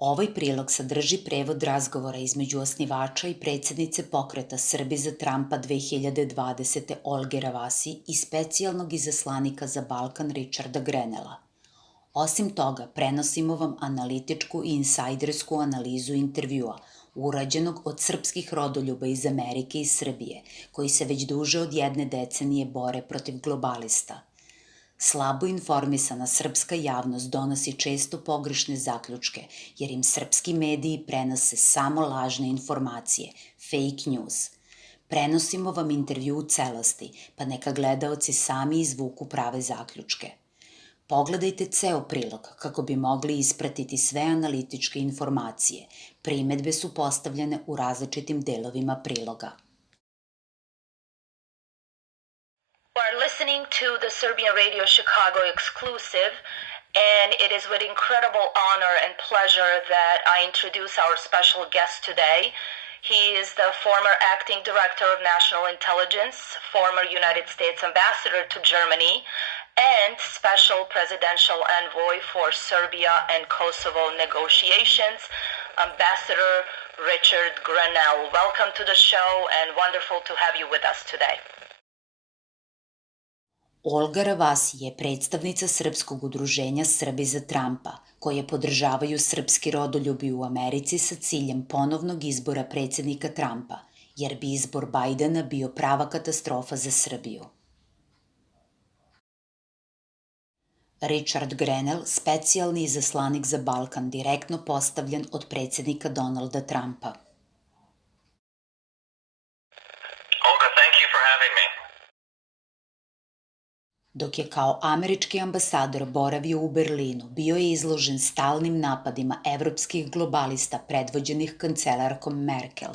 Ovaj prilog sadrži prevod razgovora između osnivača i predsjednice pokreta Srbi za Trampa 2020. Olge Ravasi i specijalnog izaslanika za Balkan Richarda Grenela. Osim toga, prenosimo vam analitičku i insajdersku analizu intervjua, urađenog od srpskih rodoljuba iz Amerike i Srbije, koji se već duže od 1 decenije bore protiv globalista. Slabo informisana srpska javnost donosi često pogrešne zaključke, jer im srpski mediji prenose samo lažne informacije, fake news. Prenosimo vam intervju u celosti, pa neka gledaoci sami izvuku prave zaključke. Pogledajte ceo prilog kako bi mogli ispratiti sve analitičke informacije. Primedbe su postavljene u različitim delovima priloga. You are listening to the Serbian Radio Chicago exclusive, and it is with incredible honor and pleasure that I introduce our special guest today. He is the former acting director of national intelligence, former United States ambassador to Germany, and special presidential envoy for Serbia and Kosovo negotiations, Ambassador Richard Grenel. Welcome to the show and wonderful to have you with us today. Olga Ravasi je predstavnica Srpskog udruženja Srbi za Trampa, koje podržavaju srpski rodoljubi u Americi sa ciljem ponovnog izbora predsjednika Trampa, jer bi izbor Bajdena bio prava katastrofa za Srbiju. Richard Grenel, specijalni izaslanik za Balkan, direktno postavljen od predsjednika Donalda Trumpa. Dok je kao američki ambasador boravio u Berlinu, bio je izložen stalnim napadima evropskih globalista predvođenih kancelarkom Merkel.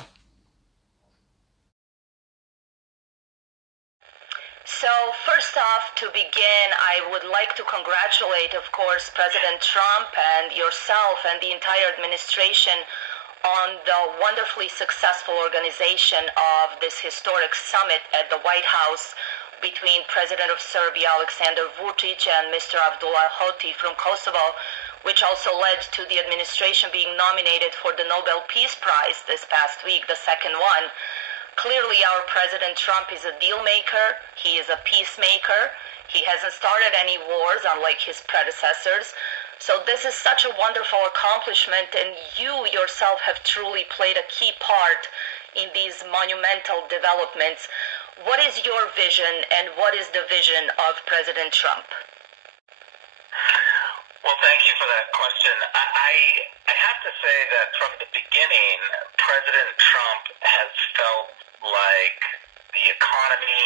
So first off, to begin, I would like to congratulate, of course, President Trump and yourself and the entire administration on the wonderfully successful organization of this historic summit at the White House between President of Serbia, Aleksandar Vučić, and Mr. Abdullah Hoti from Kosovo, which also led to the administration being nominated for the Nobel Peace Prize this past week, the second one. Clearly, our President Trump is a deal maker. He is a peacemaker. He hasn't started any wars, unlike his predecessors. So this is such a wonderful accomplishment, and you yourself have truly played a key part in these monumental developments. What is your vision, and what is the vision of President Trump? Well, thank you for that question. I have to say that from the beginning, President Trump has felt like the economy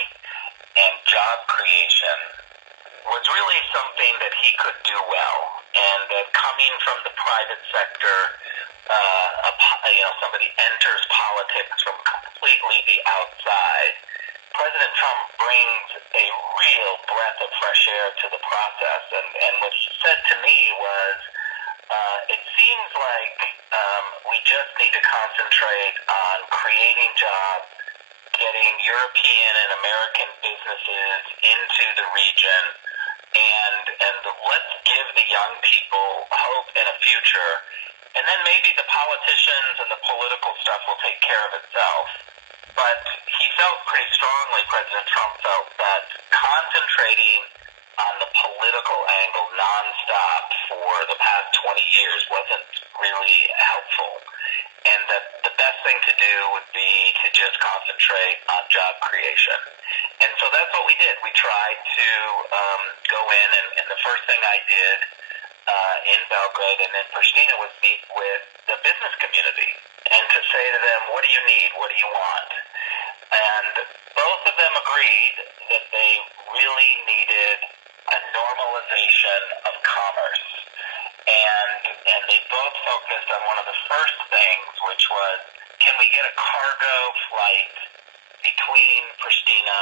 and job creation was really something that he could do well, and that coming from the private sector, somebody enters politics from completely the outside. President Trump brings a real breath of fresh air to the process, and what he said to me was, it seems like we just need to concentrate on creating jobs, getting European and American businesses into the region, and let's give the young people hope and a future, and then maybe the politicians and the political stuff will take care of itself. But he felt pretty strongly, President Trump felt, that concentrating on the political angle nonstop for the past 20 years wasn't really helpful. And that the best thing to do would be to just concentrate on job creation. And so that's what we did. We tried to go in, and the first thing I did in Belgrade and in Pristina was meet with the business community and to say to them, what do you need? What do you want? And both of them agreed that they really needed a normalization of commerce. And they both focused on one of the first things, which was, can we get a cargo flight between Pristina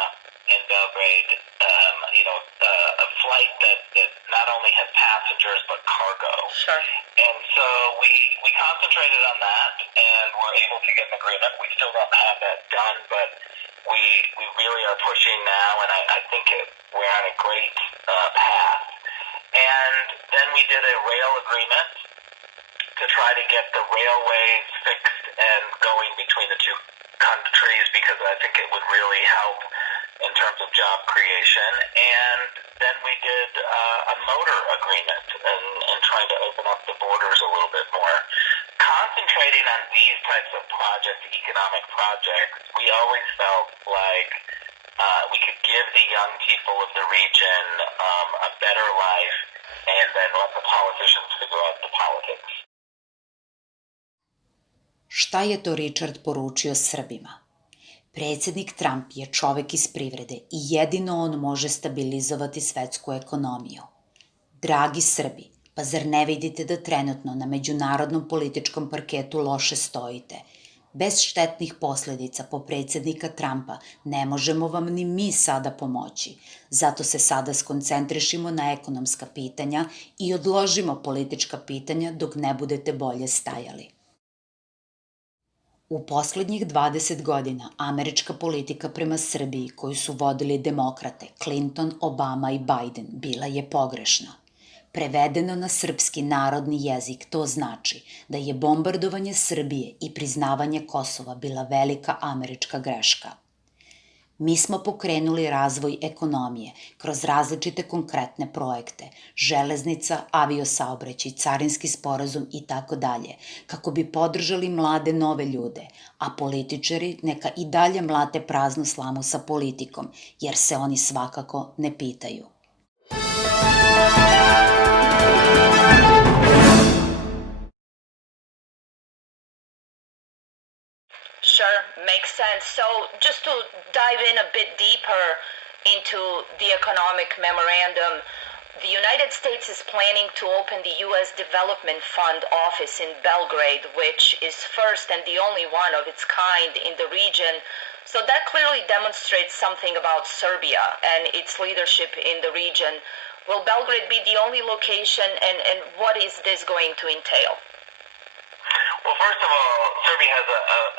and Belgrade, a flight that not only has passengers but cargo. Sure. And so we concentrated on that, and were able to get an agreement. We still don't have that done, but we really are pushing now, and I think we're on a great path. And then we did a rail agreement to try to get the railways fixed and going between the two countries because I think it would really help in terms of job creation. And then we did a motor agreement and trying to open up the borders a little bit more. Concentrating on these types of projects, economic projects, we always felt like we could give the young people of the region a better life and then let the politicians figure out the politics. Šta je to Richard poručio Srbima? Predsjednik Trump je čovek iz privrede i jedino on može stabilizovati svetsku ekonomiju. Dragi Srbi, pa zar ne vidite da trenutno na međunarodnom političkom parketu loše stojite? Bez štetnih posljedica po predsjednika Trumpa ne možemo vam ni mi sada pomoći. Zato se sada skoncentrišimo na ekonomska pitanja i odložimo politička pitanja dok ne budete bolje stajali. U poslednjih 20 godina američka politika prema Srbiji koju su vodili demokrate Clinton, Obama i Biden bila je pogrešna. Prevedeno na srpski narodni jezik to znači da je bombardovanje Srbije i priznavanje Kosova bila velika američka greška. Mi smo pokrenuli razvoj ekonomije kroz različite konkretne projekte, železnica, aviosaobraćaj, carinski sporazum i tako dalje, kako bi podržali mlade nove ljude, a političari neka i dalje mlate praznu slamu sa politikom, jer se oni svakako ne pitaju. Sure, makes sense. So just to dive in a bit deeper into the economic memorandum, the United States is planning to open the U.S. Development Fund office in Belgrade, which is first and the only one of its kind in the region. So that clearly demonstrates something about Serbia and its leadership in the region. Will Belgrade be the only location, and what is this going to entail? Well, first of all, Serbia has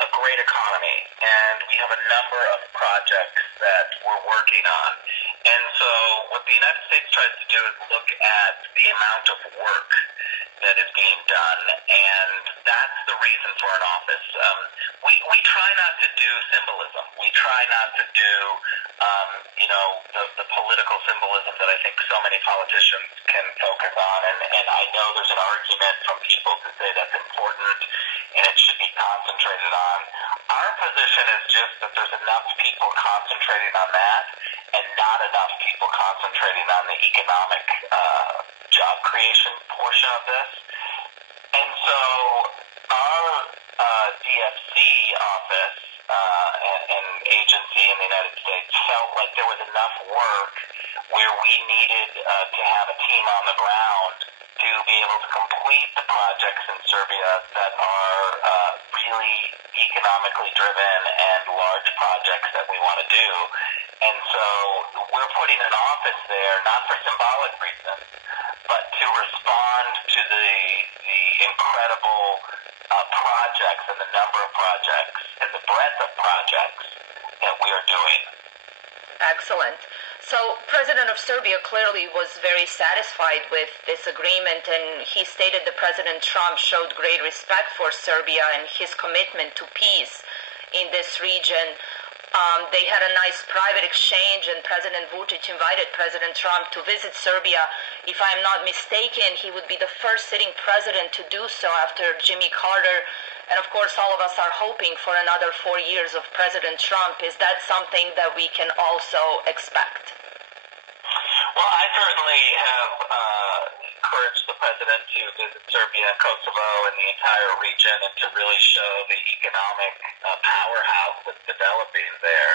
a great economy, and we have a number of projects that we're working on. And so what the United States tries to do is look at the amount of work that is being done, and that's the reason for an office. We try not to do symbolism. We try not to do, the political symbolism that I think so many politicians can focus on. And I know there's an argument from people to say that's important and it should be concentrated on. Our position is just that there's enough people concentrating on that and not enough people concentrating on the economic job creation portion of this. And so our DFC office and agency in the United States felt like there was enough work where we needed to have a team on the ground to be able to complete the projects in Serbia that are really economically driven and large projects that we want to do. And so we're putting an office there, not for symbolic reasons, but to respond to the incredible projects and the number of projects and the breadth of projects that we are doing. Excellent. So President of Serbia clearly was very satisfied with this agreement, and he stated that President Trump showed great respect for Serbia and his commitment to peace in this region. They had a nice private exchange, and President Vučić invited President Trump to visit Serbia. If I'm not mistaken, he would be the first sitting president to do so after Jimmy Carter. And of course, all of us are hoping for another 4 years of President Trump. Is that something that we can also expect? Well, I certainly have encouraged the president to visit Serbia and Kosovo and the entire region and to really show the economic powerhouse that's developing there.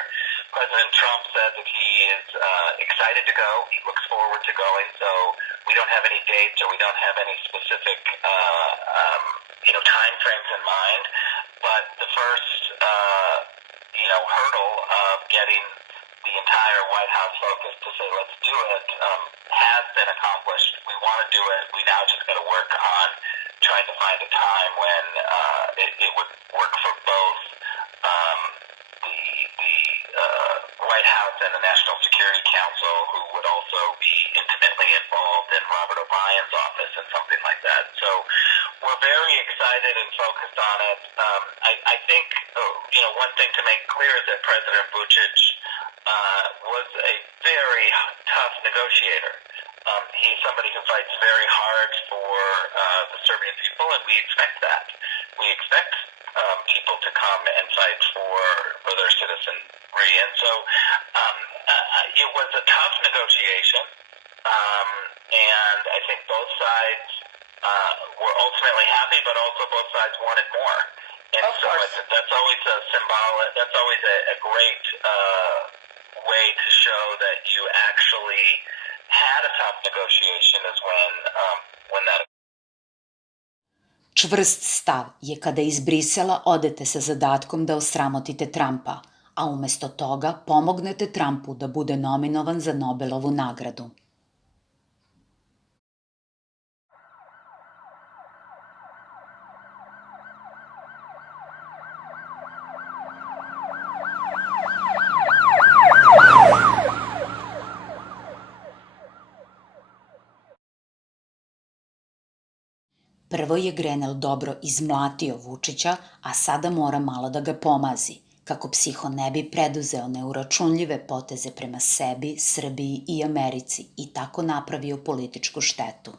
President Trump said that he is excited to go. He looks forward to going. So we don't have any dates or we don't have any specific time frames in mind. But the first hurdle of getting the entire White House focus to say let's do it has been accomplished. We want to do it. We now just got to work on trying to find a time when it would work for both the White House and the National Security Council, who would also be intimately involved in Robert O'Brien's office and something like that. So we're very excited and focused on it. I think, one thing to make clear is that President Vučić was a very tough negotiator. He's somebody who fights very hard for the Serbian people, and we expect that. We expect people to come and fight for their citizenry. And so it was a tough negotiation, and I think both sides were ultimately happy, but also both sides wanted more. And so that's always a symbolic, that's always a great way to show that you actually had a tough negotiation is when that. Čvrst stav je kada iz Brisela odete sa zadatkom da osramotite Trumpa, a umesto toga pomognete Trumpu da bude nominovan za Nobelovu nagradu. Prvo je Grenel dobro izmlatio Vučića, a sada mora malo da ga pomazi, kako psiho ne bi preduzeo neuračunljive poteze prema sebi, Srbiji i Americi i tako napravio političku štetu.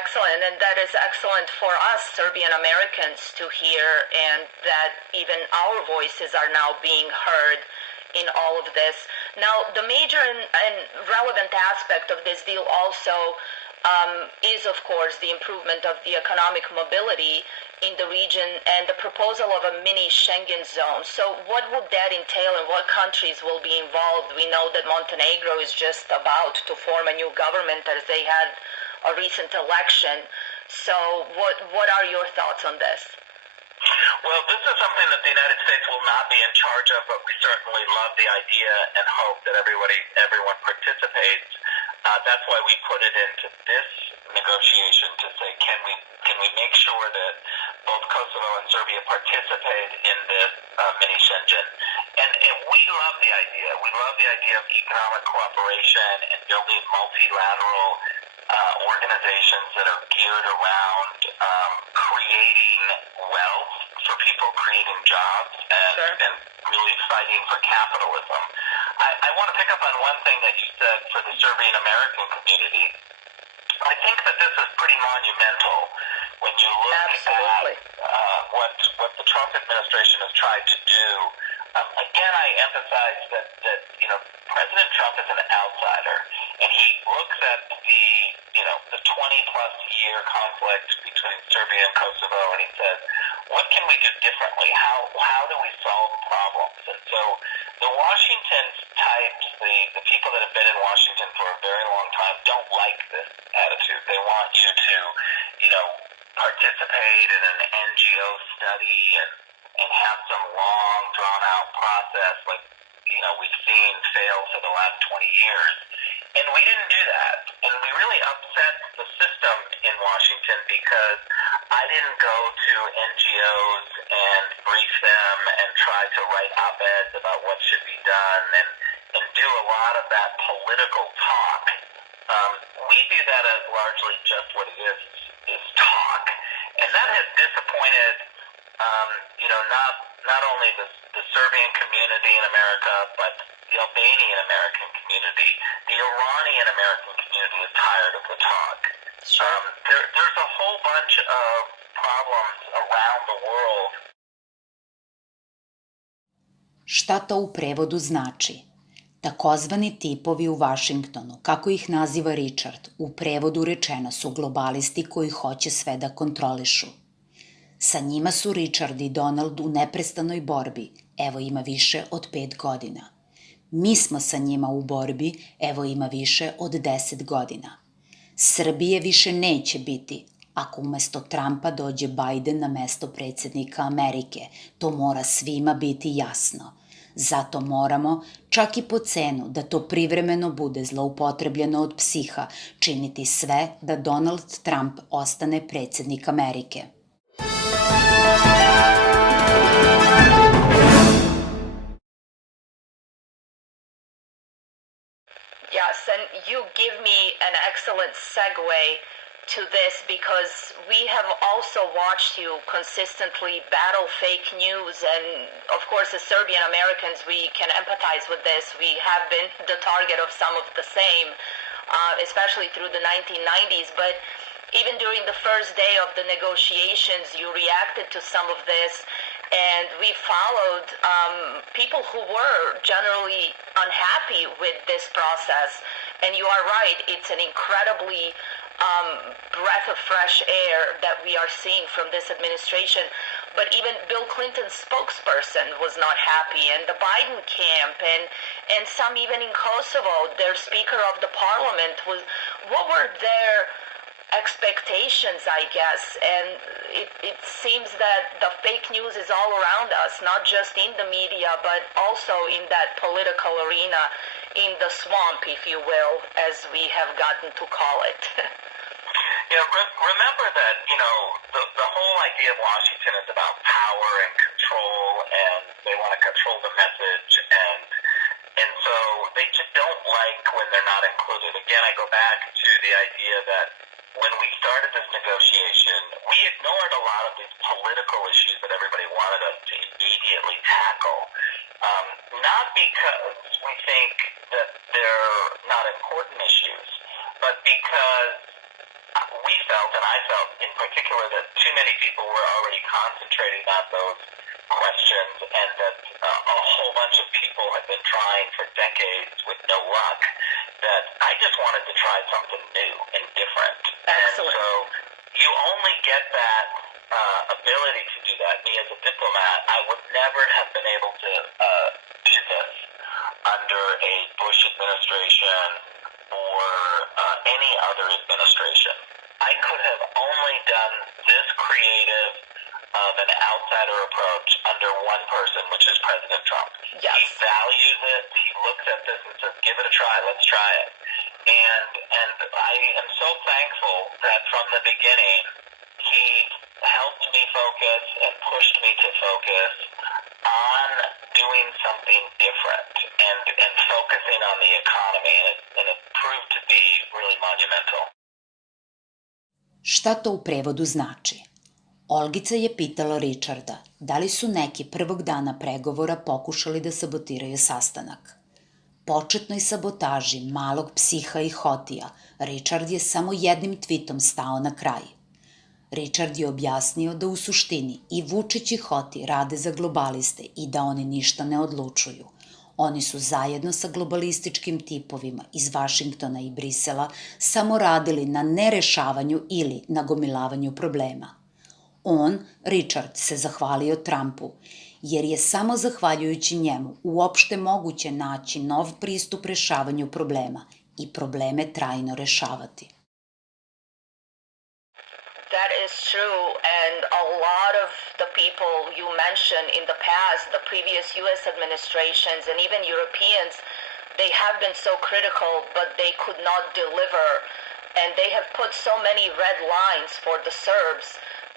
Excellent, and that is excellent for us Serbian Americans to hear, and that even our voices are now being heard in all of this. Now, the major and relevant aspect of this deal also is, of course, the improvement of the economic mobility in the region and the proposal of a mini Schengen zone. So what would that entail and what countries will be involved? We know that Montenegro is just about to form a new government as they had a recent election. So what are your thoughts on this? Well, this is something that the United States will not be in charge of, but we certainly love the idea and hope that everyone participates. That's why we put it into this negotiation to say, can we make sure that both Kosovo and Serbia participate in this mini Schengen? And we love the idea. We love the idea of economic cooperation and building multilateral organizations that are geared around creating wealth for people, creating jobs, and really fighting for capitalism. I want to pick up on one thing that you said for the Serbian American community. I think that this is pretty monumental when you look at what the Trump administration has tried to do. Again, I emphasize that President Trump is an outsider, and he looks at the 20-plus year conflict between Serbia and Kosovo, and he says, what can we do differently? How do we solve problems? And so the Washington types, the people that have been in Washington for a very long time, don't like this attitude. They want you to, participate in an NGO study and have some long, drawn-out process like, we've seen fail for the last 20 years. And we didn't do that. And we really upset the system in Washington because I didn't go to NGOs and brief them and try to write op-eds about what should be done and do a lot of that political talk. We do that as largely just what it is talk. And that has disappointed, not only the Serbian community in America, but the Albanian American community. The Iranian American community is tired of the talk. Sure. There's a whole bunch of problems around the world. Šta to u prevodu znači? Takozvani tipovi u Vašingtonu, kako ih naziva Richard, u prevodu rečeno su globalisti koji hoće sve da kontrolišu. Sa njima su Richard i Donald u neprestanoj borbi, evo ima više od 5 godina. Mi smo sa njima u borbi, evo ima više od 10 godina. Srbije više neće biti, ako umesto Trumpa dođe Biden na mesto predsjednika Amerike. To mora svima biti jasno. Zato moramo, čak i po cenu da to privremeno bude zloupotrebljeno od psiha, činiti sve da Donald Trump ostane predsjednik Amerike. Yes, and you give me an excellent segue to this because we have also watched you consistently battle fake news, and of course as Serbian Americans we can empathize with this. We have been the target of some of the same, especially through the 1990s, but even during the first day of the negotiations you reacted to some of this, and we followed people who were generally unhappy with this process. And you are right, it's an incredibly breath of fresh air that we are seeing from this administration. But even Bill Clinton's spokesperson was not happy, and the Biden camp, and some even in Kosovo, their Speaker of the Parliament was. What were their expectations, I guess? And it seems that the fake news is all around us, not just in the media, but also in that political arena, in the swamp, if you will, as we have gotten to call it. Yeah, remember that, the whole idea of Washington is about power and control, and they want to control the message, and so they just don't like when they're not included. Again, I go back to the idea that when we started this negotiation, we ignored a lot of these political issues that everybody wanted us to immediately tackle. Not because we think that they're not important issues, but because we felt, and I felt in particular, that too many people were already concentrating on those questions, and that a whole bunch of people had been trying for decades with no luck, that I just wanted to try something new and different. Excellent. And so you only get that ability to do that. Me as a diplomat, I would never have been able to do this under a Bush administration or any other administration. I could have only done this creative of an outsider approach under one person, which is President Trump. Yes. He values it. He looks at this and says, give it a try. Let's try it. And I am so thankful that from the beginning, he helped me focus and pushed me to focus on doing something different and focusing on the economy, and it proved to be really monumental. Šta to u prevodu znači? Olgica je pitala Richarda da li su neki prvog dana pregovora pokušali da sabotiraju sastanak. Početnoj sabotaži malog psiha i hotija Richard je samo jednim tvitom stao na kraj. Richard je objasnio da u suštini i Vučić i Hoti rade za globaliste i da oni ništa ne odlučuju. Oni su zajedno sa globalističkim tipovima iz Vašingtona i Brisela samo radili na nerešavanju ili nagomilavanju problema. On, Richard, se zahvalio Trumpu, jer je samo zahvaljujući njemu uopšte moguće naći nov pristup rešavanju problema i probleme trajno rešavati. That is true, and a lot of the people you mentioned in the past, the previous U.S. administrations and even Europeans, they have been so critical, but they could not deliver, and they have put so many red lines for the Serbs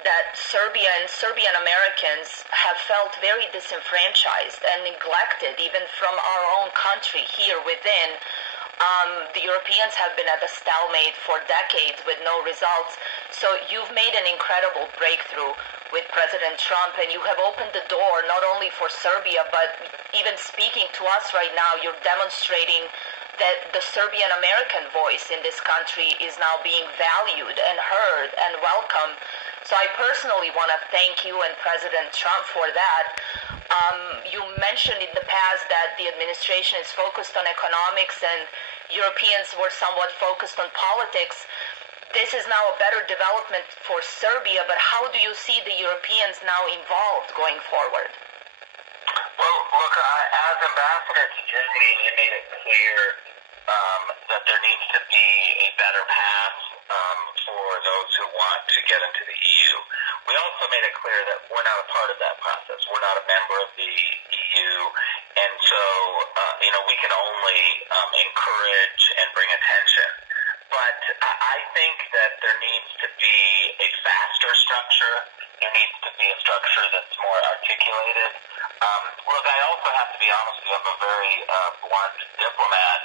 that Serbia and Serbian Americans have felt very disenfranchised and neglected, even from our own country here within. The Europeans have been at a stalemate for decades with no results. So you've made an incredible breakthrough with President Trump, and you have opened the door not only for Serbia, but even speaking to us right now, you're demonstrating that the Serbian American voice in this country is now being valued and heard and welcome. So I personally want to thank you and President Trump for that. You mentioned in the past that the administration is focused on economics and Europeans were somewhat focused on politics. This is now a better development for Serbia, but how do you see the Europeans now involved going forward? Well, look, as ambassador to Germany, you made it clear that there needs to be a better path for those who want to get into the EU. We also made it clear that we're not a part of that process. We're not a member of the EU, and so we can only encourage and bring attention. But I think that there needs to be a faster structure there needs to be a structure that's more articulated. Look, I also have to be honest with you, I'm a very blunt diplomat,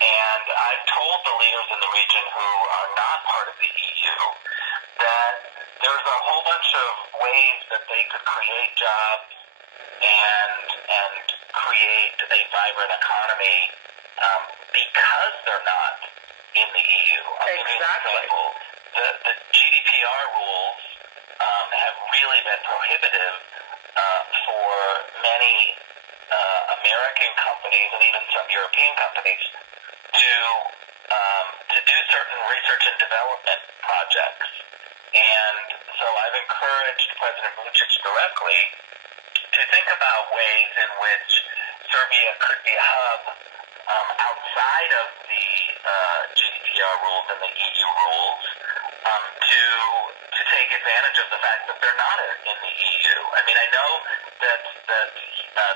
and I've told the leaders in the region who are not part of the EU that there's a whole bunch of ways that they could create jobs and create a vibrant economy because they're not in the EU. I'll give you an example. The GDPR rules have really been prohibitive for many American companies and even some European companies to do certain research and development projects. And so I've encouraged President Vučić directly to think about ways in which Serbia could be a hub outside of the GDPR rules and the EU rules to take advantage of the fact that they're not in the EU. I mean, I know that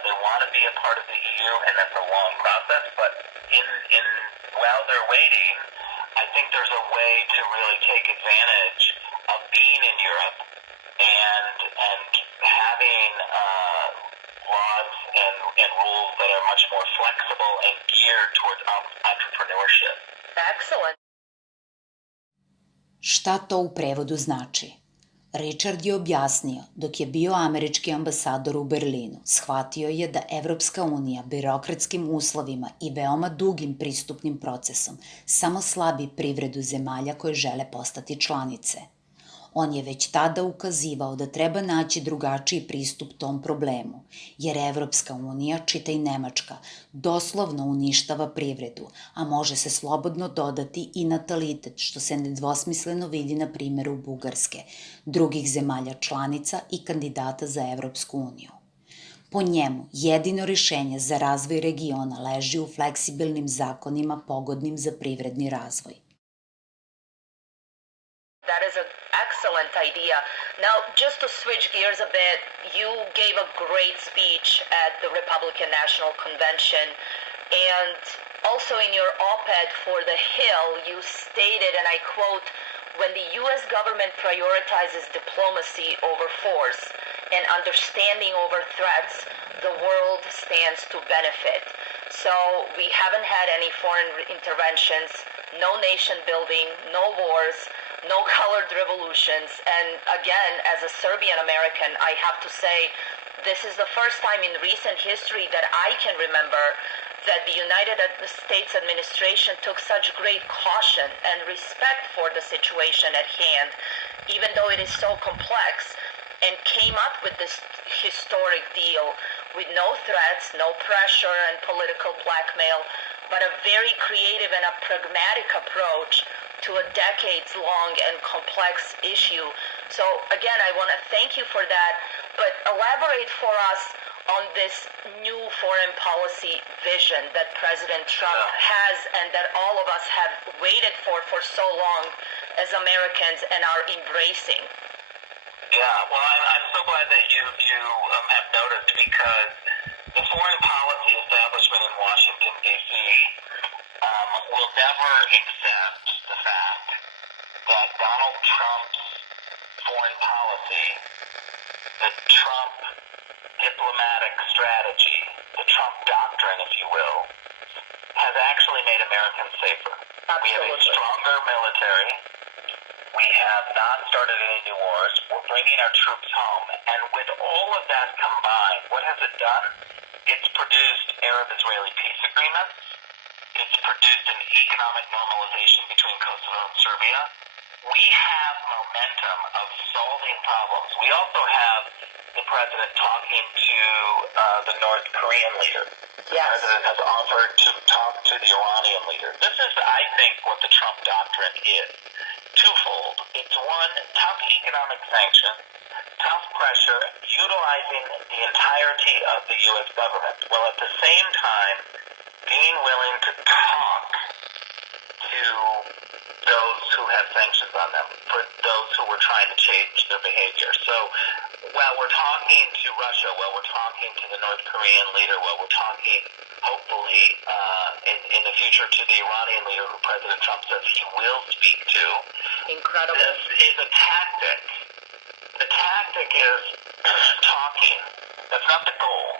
they want to be a part of the EU, and that's a long process. But while they're waiting, I think there's a way to really take advantage of being in Europe and having laws and rules that are much more flexible and geared towards entrepreneurship. Excellent. Šta to u prevodu znači? Richard je objasnio, dok je bio američki ambasador u Berlinu, shvatio je da Evropska unija birokratskim uslovima i veoma dugim pristupnim procesom samo slabi privredu zemalja koje žele postati članice. On je već tada ukazivao da treba naći drugačiji pristup tom problemu, jer Evropska unija, čitaj Nemačka, doslovno uništava privredu, a može se slobodno dodati i natalitet, što se nedvosmisleno vidi na primjeru Bugarske, drugih zemalja članica i kandidata za Evropsku uniju. Po njemu, jedino rješenje za razvoj regiona leži u fleksibilnim zakonima pogodnim za privredni razvoj. That is an excellent idea. Now, just to switch gears a bit, you gave a great speech at the Republican National Convention, and also in your op-ed for The Hill, you stated, and I quote, "When the U.S. government prioritizes diplomacy over force and understanding over threats, the world stands to benefit." So we haven't had any foreign interventions, no nation building, no wars, no colored revolutions. And again, as a Serbian American, I have to say, this is the first time in recent history that I can remember that the United States administration took such great caution and respect for the situation at hand, even though it is so complex, and came up with this historic deal with no threats, no pressure and political blackmail, but a very creative and a pragmatic approach to a decades-long and complex issue. So again, I want to thank you for that, but elaborate for us on this new foreign policy vision that President Trump has and that all of us have waited for so long as Americans and are embracing. Yeah, well, I'm so glad that you have noticed, because the foreign policy establishment in Washington, D.C. Will never accept the fact that Donald Trump's foreign policy, the Trump diplomatic strategy, the Trump doctrine, if you will, has actually made Americans safer. Absolutely. We have a stronger military. We have not started any new wars. We're bringing our troops home. And with all of that combined, what has it done? It's produced Arab-Israeli peace agreements. It's produced an economic normalization between Kosovo and Serbia. We have momentum of solving problems. We also have the president talking to the North Korean leader. The president has offered to talk to the Iranian leader. This is, I think, what the Trump doctrine is. Twofold. It's one, tough economic sanctions, tough pressure, utilizing the entirety of the U.S. government, while at the same time being willing to talk to those who have sanctions on them, for those who were trying to change their behavior. So while we're talking to Russia, while we're talking to the North Korean leader, while we're talking, hopefully, in the future to the Iranian leader who President Trump says he will speak to, Incredible. this is a tactic that tactic is talking. That's not the goal.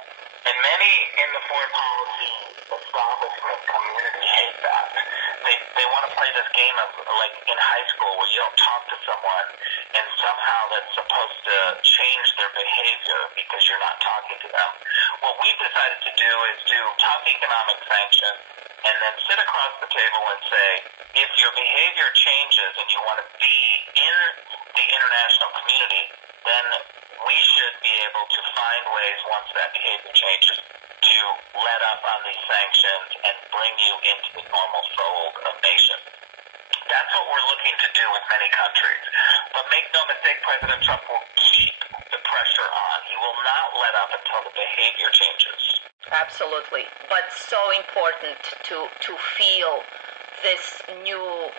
And many in the foreign policy establishment community hate that. They want to play this game of, like in high school, where you don't talk to someone and somehow that's supposed to change their behavior because you're not talking to them. What we've decided to do is do tough economic sanctions and then sit across the table and say, if your behavior changes and you want to be in the international community, then we should be able to find ways, once that behavior changes, to let up on these sanctions and bring you into the normal fold of nations. That's what we're looking to do with many countries. But make no mistake, President Trump will keep the pressure on. He will not let up until the behavior changes. Absolutely. But so important to feel this new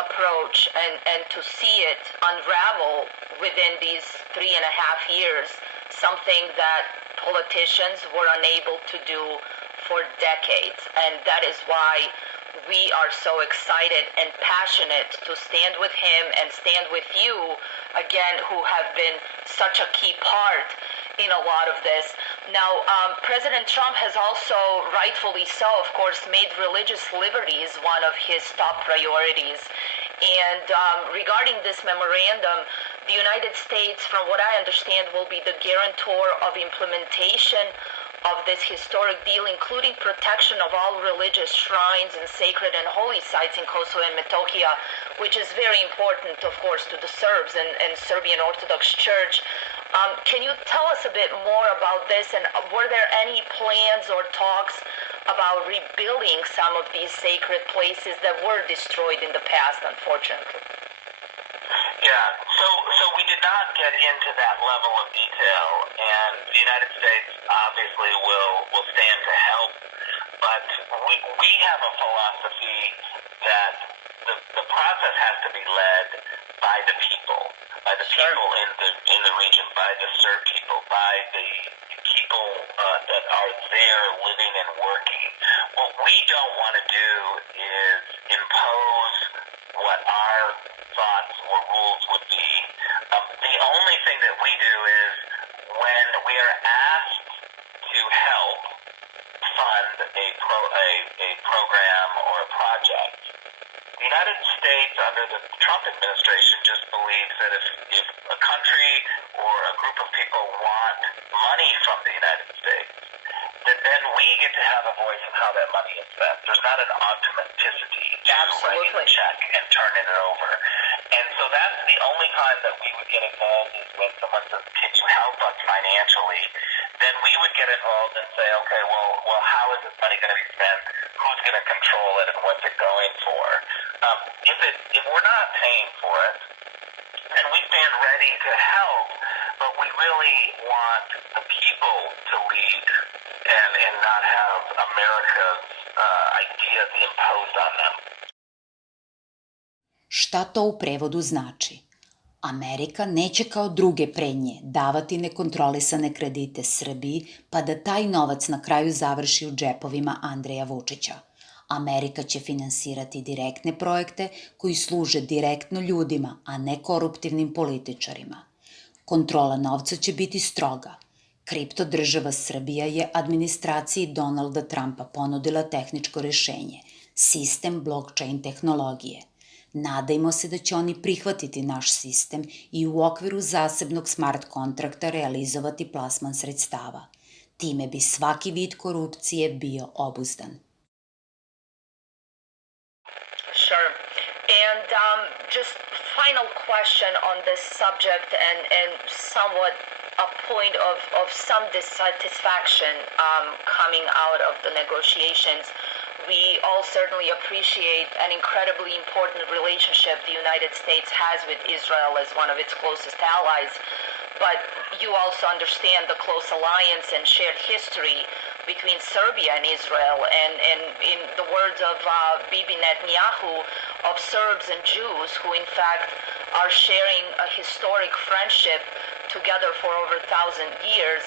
approach and to see it unravel within these 3.5 years, something that politicians were unable to do for decades. And that is why we are so excited and passionate to stand with him and stand with you, again, who have been such a key part in a lot of this. Now, President Trump has also, rightfully so, of course, made religious liberties one of his top priorities. And regarding this memorandum, the United States, from what I understand, will be the guarantor of implementation of this historic deal, including protection of all religious shrines and sacred and holy sites in Kosovo and Metohija, which is very important, of course, to the Serbs and Serbian Orthodox Church. Can you tell us a bit more about this, and were there any plans or talks about rebuilding some of these sacred places that were destroyed in the past, unfortunately? Yeah, so we did not get into that level of detail, and the United States obviously will stand to help, but we have a philosophy that the process has to be led by the people in the region, by the Serb people, by the people that are there living and working. What we don't want to do is impose what our thoughts or rules would be. The only thing that we do is, when we are asked to help fund a program or a project, the United States, under the Trump administration, just believes that if a country or a group of people want money from the United States, that then we get to have a voice in how that money is spent. There's not an automaticity to writing a check and turning it over. And so that's the only time that we would get involved, is when someone says, "Can you help us financially?" Then we would get involved and say, okay, well, how is this money going to be spent? Who's going to control it, and what's it going for? If we're not paying for it, then we stand ready to help, but we really want the people to lead and not have America's ideas imposed on them. Šta to u prevodu znači? Amerika neće kao druge pre nje davati nekontrolisane kredite Srbiji, pa da taj novac na kraju završi u džepovima Andreja Vučića. Amerika će finansirati direktne projekte koji služe direktno ljudima, a ne koruptivnim političarima. Kontrola novca će biti stroga. Kripto država Srbija je administraciji Donalda Trumpa ponudila tehničko rešenje, sistem blockchain tehnologije. Nadajmo se da će oni prihvatiti naš sistem i u okviru zasebnog smart kontrakta realizovati plasman sredstava. Time bi svaki vid korupcije bio obuzdan. Sure. And just final question on this subject, and somewhat a point of some dissatisfaction coming out of the negotiations. We all certainly appreciate an incredibly important relationship the United States has with Israel as one of its closest allies, but you also understand the close alliance and shared history between Serbia and Israel. And in the words of Bibi Netanyahu, of Serbs and Jews who in fact are sharing a historic friendship together for over 1,000 years.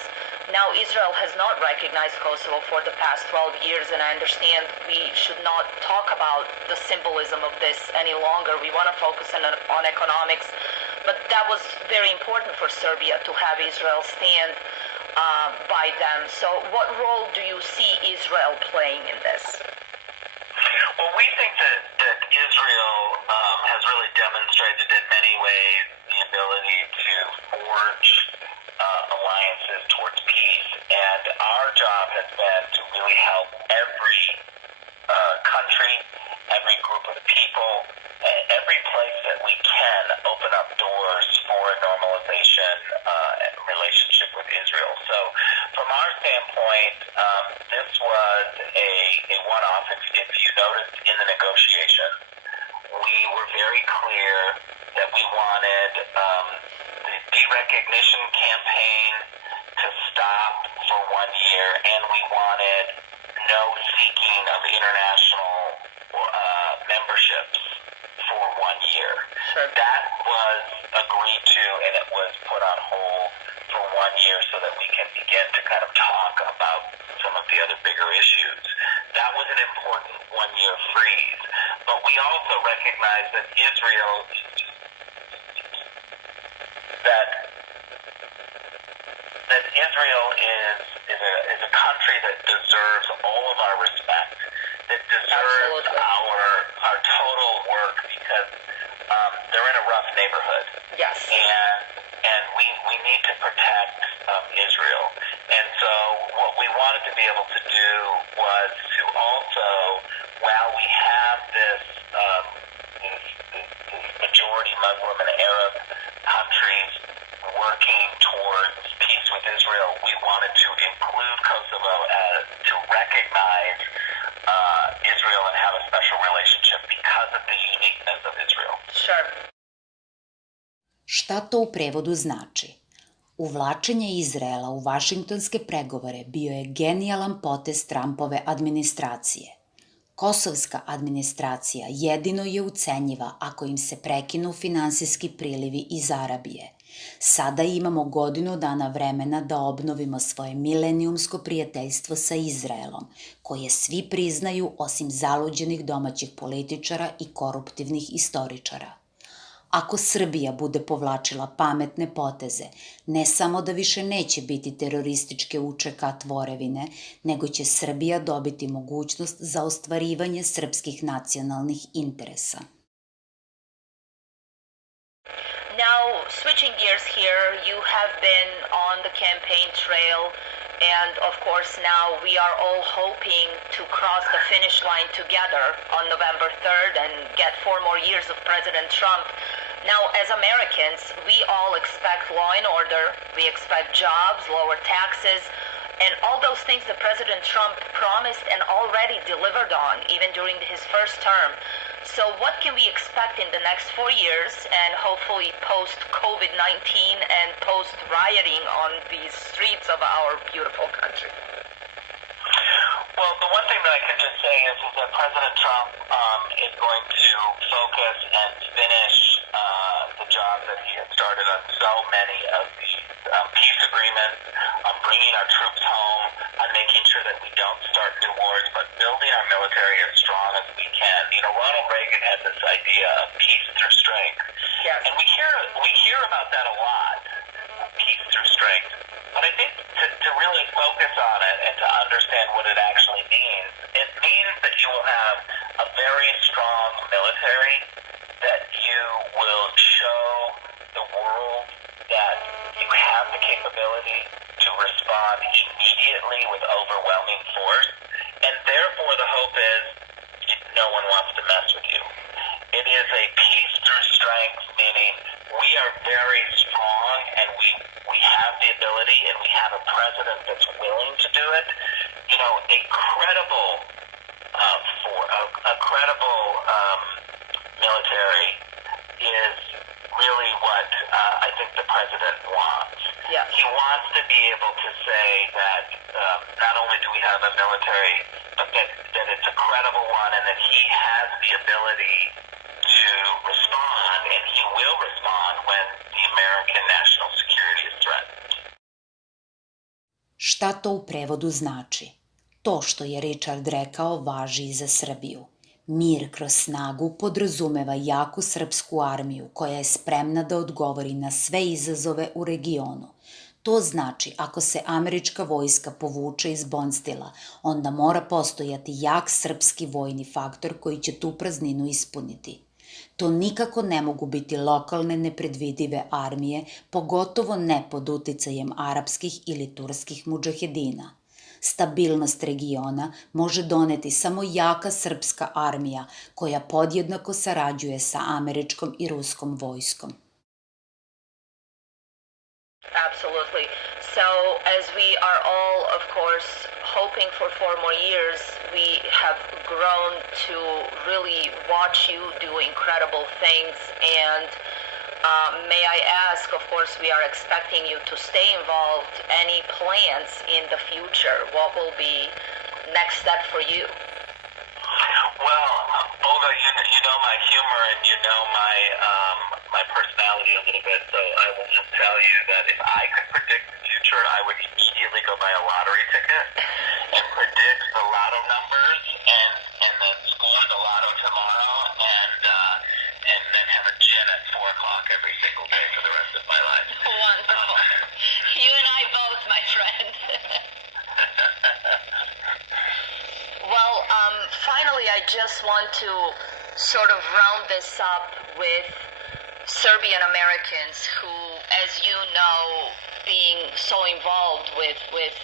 Now Israel has not recognized Kosovo for the past 12 years, and I understand we should not talk about the symbolism of this any longer. We want to focus on economics, but that was very important for Serbia to have Israel stand by them. So what role do you see Israel playing in this? Well, we think that Israel has really demonstrated in many ways the ability to forge alliances towards peace, and our job has been to really help every country, every group of people, every place that we can open up doors for a normalization relationship with Israel. So from our standpoint, this was a one-off. If you noticed in the negotiations, we were very clear that we wanted the derecognition campaign to stop for 1 year, and we wanted no seeking of international memberships for 1 year. Sure. That was agreed to, and it was put on hold for 1 year so that we can begin to kind of talk about some of the other bigger issues. That was an important 1 year freeze. But we also recognize that Israel is a country that deserves all of our respect, that deserves our total work, because they're in a rough neighborhood. Yes. And we need to protect Israel. And so what we wanted to be able to do was to also, while we have this majority Muslim and Arab countries working towards peace with Israel, we wanted to include Kosovo to recognize Israel and have a special relationship because of the uniqueness of Israel. Sure. Šta to u prevodu znači? Uvlačenje Izraela u vašingtonske pregovore bio je genijalan potez Trumpove administracije. Kosovska administracija jedino je ucenjiva ako im se prekinu finansijski prilivi iz Arabije. Sada imamo godinu dana vremena da obnovimo svoje milenijumsko prijateljstvo sa Izraelom, koje svi priznaju osim zaluđenih domaćih političara i koruptivnih istoričara. Ako Srbija bude povlačila pametne poteze, ne samo da više neće biti terorističke UČK tvorevine, nego će Srbija dobiti mogućnost za ostvarivanje srpskih nacionalnih interesa. Now, switching gears here, you have been on the campaign trail, and of course now we are all hoping to cross the finish line together on November 3rd and get 4 more years of President Trump. Now, as Americans, we all expect law and order, we expect jobs, lower taxes, and all those things that President Trump promised and already delivered on, even during his first term. So what can we expect in the next 4 years, and hopefully post-COVID-19 and post-rioting on these streets of our beautiful country? Well, the one thing that I can just say is that President Trump is going to focus and finish the job that he has started on so many of these peace agreements, on bringing our troops home, on making sure that we don't start new wars, but building our military as strong as we can. You know, Ronald Reagan had this idea of peace through strength. Yes. And we hear about that a lot, peace through strength. But I think to really focus on it and to understand what it actually means, it means that you will have a very strong military, that you will show the world that you have the capability to respond immediately with overwhelming force, and therefore the hope is no one wants to mess with you. It is a peace through strength, meaning we are very strong and we have the ability and we have a president that's willing to do it. You know, a credible military is really what I think the president wants. Yeah. He wants to be able to say that not only do we have a military, but that it's a credible one and that he has the ability to respond, and he will respond when the American national security is threatened. Šta to u prevodu znači? To što je Richard rekao važi i za Srbiju. Mir kroz snagu podrazumeva jaku srpsku armiju koja je spremna da odgovori na sve izazove u regionu. To znači, ako se američka vojska povuče iz Bonstila, onda mora postojati jak srpski vojni faktor koji će tu prazninu ispuniti. To nikako ne mogu biti lokalne nepredvidive armije, pogotovo ne pod uticajem arapskih ili turskih mudžahedina. Stabilnost regiona može doneti samo jaka srpska armija koja podjednako sarađuje sa američkom i ruskom vojskom. Absolutely. So, as we are all, of course, hoping for 4 more years, we have grown to really watch you do incredible things. And may I ask, of course, we are expecting you to stay involved. Any plans in the future? What will be next step for you? Well, Olga, you know my humor and you know my personality a little bit, so I will just tell you that if I could predict the future, I would immediately go buy a lottery ticket and predict the lotto numbers and then score the lotto tomorrow and then have a gin at 4 o'clock every single day for the rest of my life. Wonderful. You and I both, my friend. Well, finally, I just want to sort of round this up with Serbian Americans who, as you know, being so involved with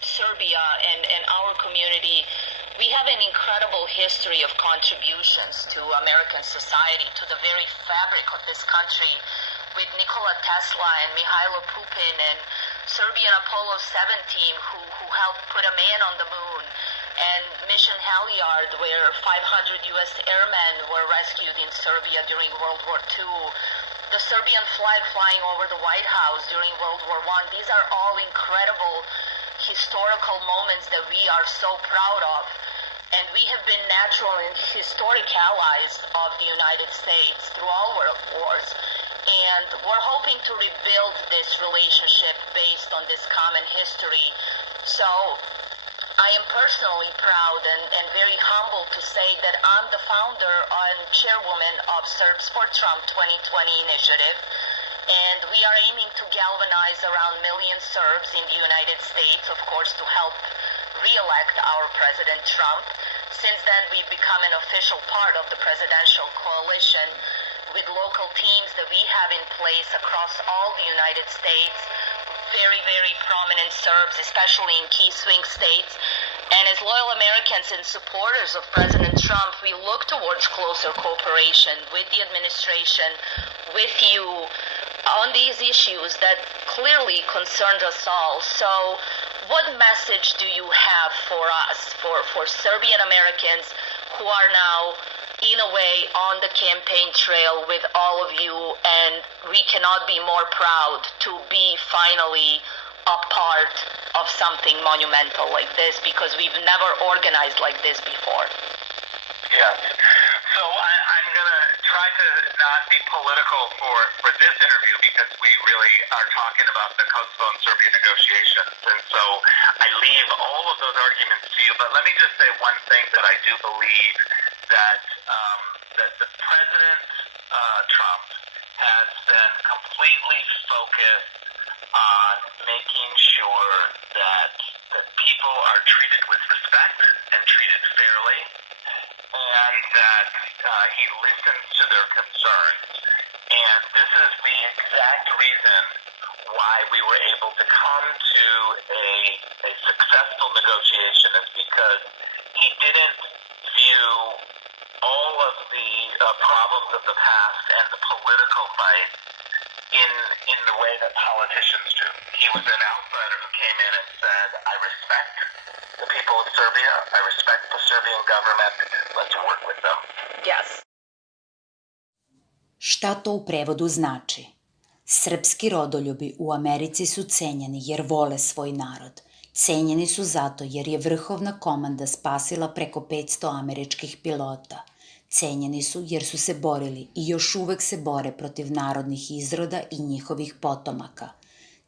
Serbia and our community, we have an incredible history of contributions to American society, to the very fabric of this country, with Nikola Tesla and Mihailo Pupin and Serbian Apollo 7 team who helped put a man on the moon, and Mission Halyard, where 500 U.S. airmen were rescued in Serbia during World War II, the Serbian flag flying over the White House during World War I. These are all incredible historical moments that we are so proud of. And we have been natural and historic allies of the United States through all world wars. And we're hoping to rebuild this relationship based on this common history. So I am personally proud and very humbled to say that I'm the founder and chairwoman of Serbs for Trump 2020 initiative. And we are aiming to galvanize around 1 million Serbs in the United States, of course, to help re-elect our President Trump. Since then, we've become an official part of the presidential coalition with local teams that we have in place across all the United States. Very, very prominent Serbs, especially in key swing states. And as loyal Americans and supporters of President Trump, we look towards closer cooperation with the administration, with you, on these issues that clearly concerned us all. So what message do you have for us, for Serbian Americans who are now, in a way, on the campaign trail with all of you, and we cannot be more proud to be finally a part of something monumental like this, because we've never organized like this before? Yes. So I'm going to try to not be political for this interview, because we really are talking about the Kosovo and Serbia negotiations. And so I leave all of those arguments to you. But let me just say one thing that I do believe, that the President Trump has been completely focused on making sure that people are treated with respect and treated fairly, and that he listens to their concerns. And this is the exact reason why we were able to come to a successful negotiation, is because he didn't view all of the problems of the past and the political fight in the way that politicians do. He was an outsider who came in and said, I respect the people of Serbia, I respect the Serbian government, let's work with them. Yes. Šta to u prevodu znači? Srpski rodoljubi u Americi su cenjeni jer vole svoj narod. Cenjeni su zato jer je vrhovna komanda spasila preko 500 američkih pilota. Cenjeni su jer su se borili i još uvek se bore protiv narodnih izroda i njihovih potomaka.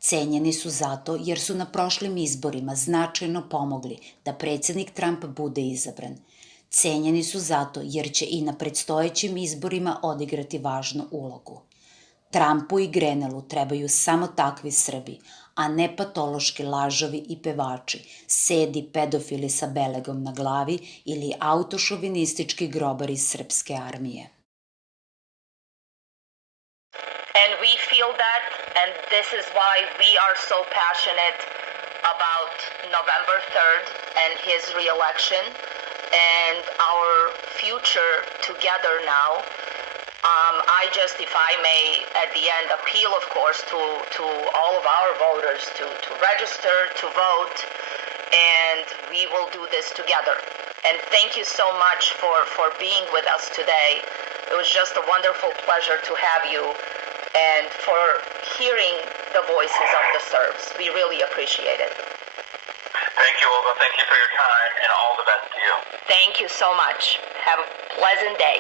Cenjeni su zato jer su na prošlim izborima značajno pomogli da predsjednik Trump bude izabran. Cenjeni su zato jer će i na predstojećim izborima odigrati važnu ulogu. Trumpu i Grenelu trebaju samo takvi Srbi, a ne patološki lažovi i pevači, sedi pedofili sa belegom na glavi ili autošovinistički grobari srpske armije. And we feel that, and this is why we are so passionate about November 3rd and his re-election and our future together now. I just, if I may, at the end, appeal, of course, to all of our voters to register, to vote, and we will do this together. And thank you so much for being with us today. It was just a wonderful pleasure to have you and for hearing the voices of the Serbs. We really appreciate it. Thank you, Olga. Thank you for your time, and all the best to you. Thank you so much. Have a pleasant day.